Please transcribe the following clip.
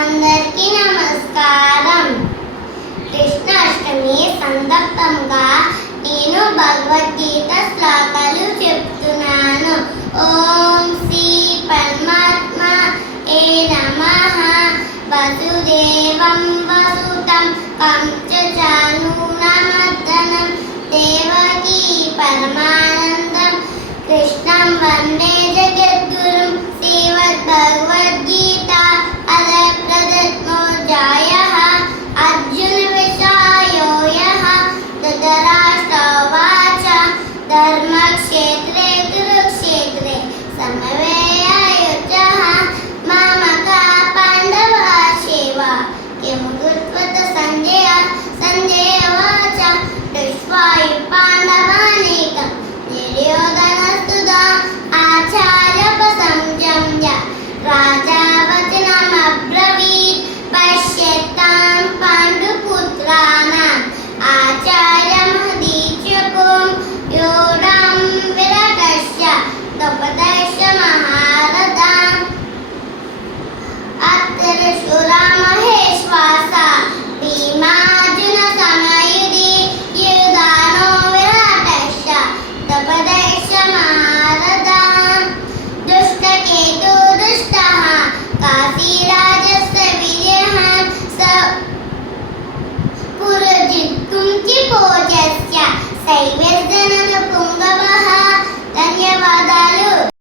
అందరికీ నమస్కారం. కృష్ణాష్టమి సందర్భంగా నేను భగవద్గీత శ్లోకాలు చెప్తున్నాను. ఓం శ్రీ పరమాత్మ ఏ నమః. వసుదేవం వసుతం కంసచానూరమర్దనం దేవకీ పరమానందం కృష్ణం వందే